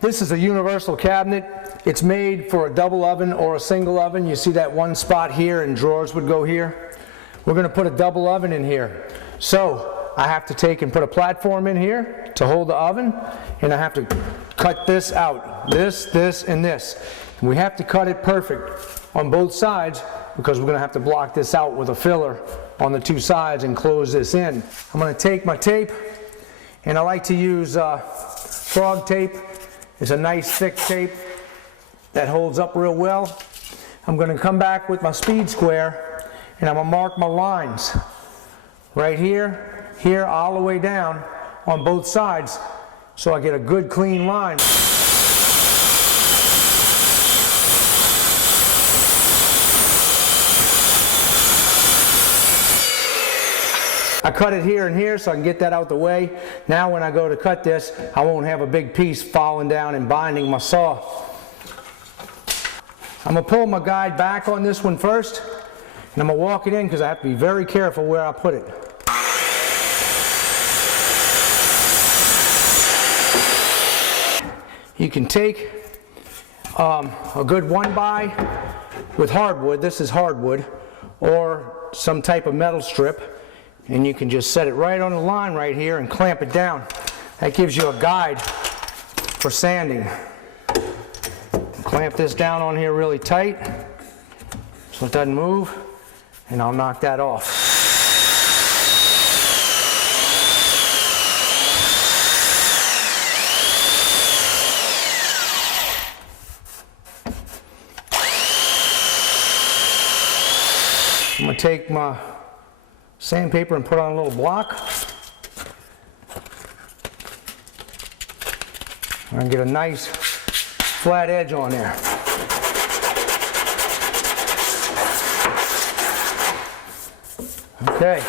This is a universal cabinet. It's made for a double oven or a single oven. You see that one spot here and drawers would go here. We're going to put a double oven in here. So I have to take and put a platform in here to hold the oven, and I have to cut this out. This, and this. And we have to cut it perfect on both sides because we're going to have to block this out with a filler on the two sides and close this in. I'm going to take my tape, and I like to use frog tape. It's a nice thick tape that holds up real well. I'm going to come back with my speed square, and I'm going to mark my lines right here, here, all the way down on both sides so I get a good clean line. I cut it here and here so I can get that out the way. Now when I go to cut this, I won't have a big piece falling down and binding my saw. I'm going to pull my guide back on this one first, and I'm going to walk it in because I have to be very careful where I put it. You can take a good 1x with hardwood, this is hardwood, or some type of metal strip, and you can just set it right on the line right here and clamp it down. That gives you a guide for sanding. Clamp this down on here really tight so it doesn't move, and I'll knock that off. I'm going to take my sandpaper and put on a little block. I'm going to get a nice flat edge on there. Okay.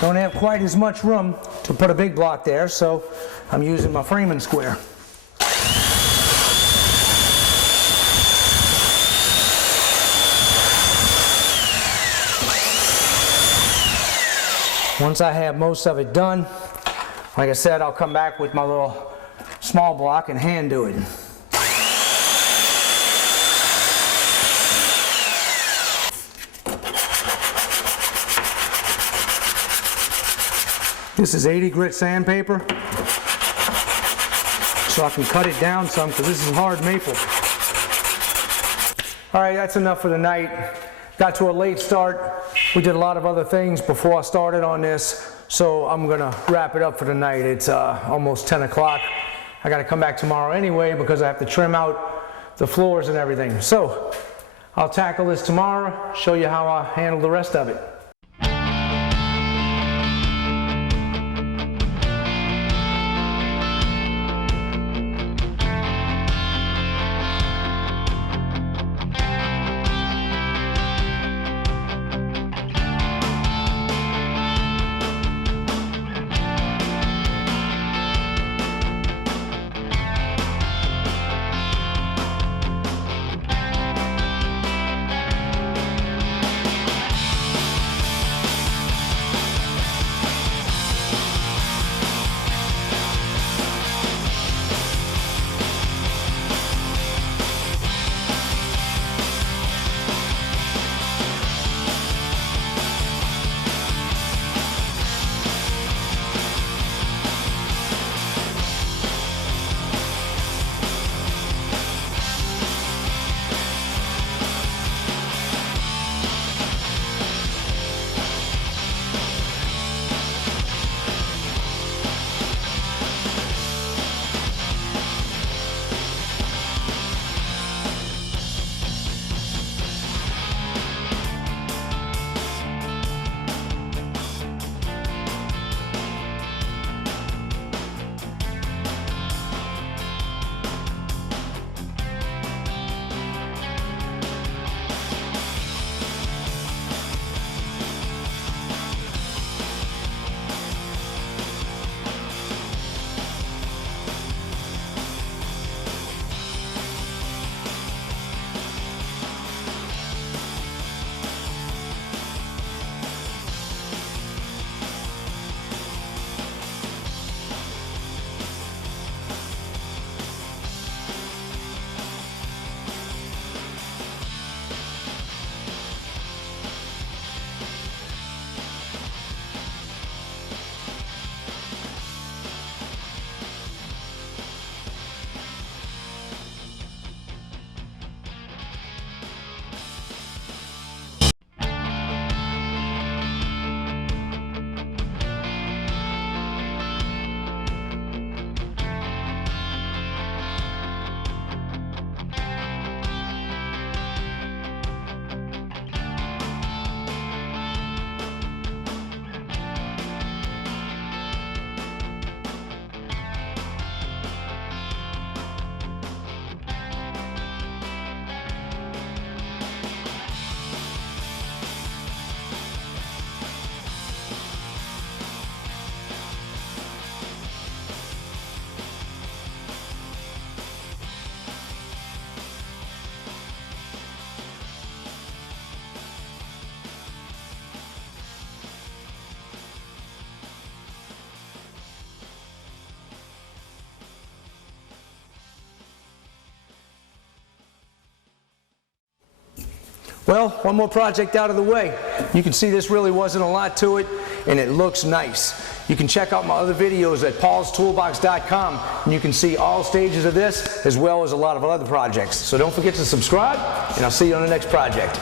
Don't have quite as much room to put a big block there, so I'm using my framing square. Once I have most of it done, like I said, I'll come back with my little small block and hand do it. This is 80 grit sandpaper, so I can cut it down some because this is hard maple. All right, that's enough for the night. Got to a late start. We did a lot of other things before I started on this, so I'm gonna wrap it up for the night. It's almost 10 o'clock. I gotta come back tomorrow anyway because I have to trim out the floors and everything. So I'll tackle this tomorrow, show you how I handle the rest of it. Well, one more project out of the way. You can see this really wasn't a lot to it, and it looks nice. You can check out my other videos at paulstoolbox.com, and you can see all stages of this, as well as a lot of other projects. So don't forget to subscribe, and I'll see you on the next project.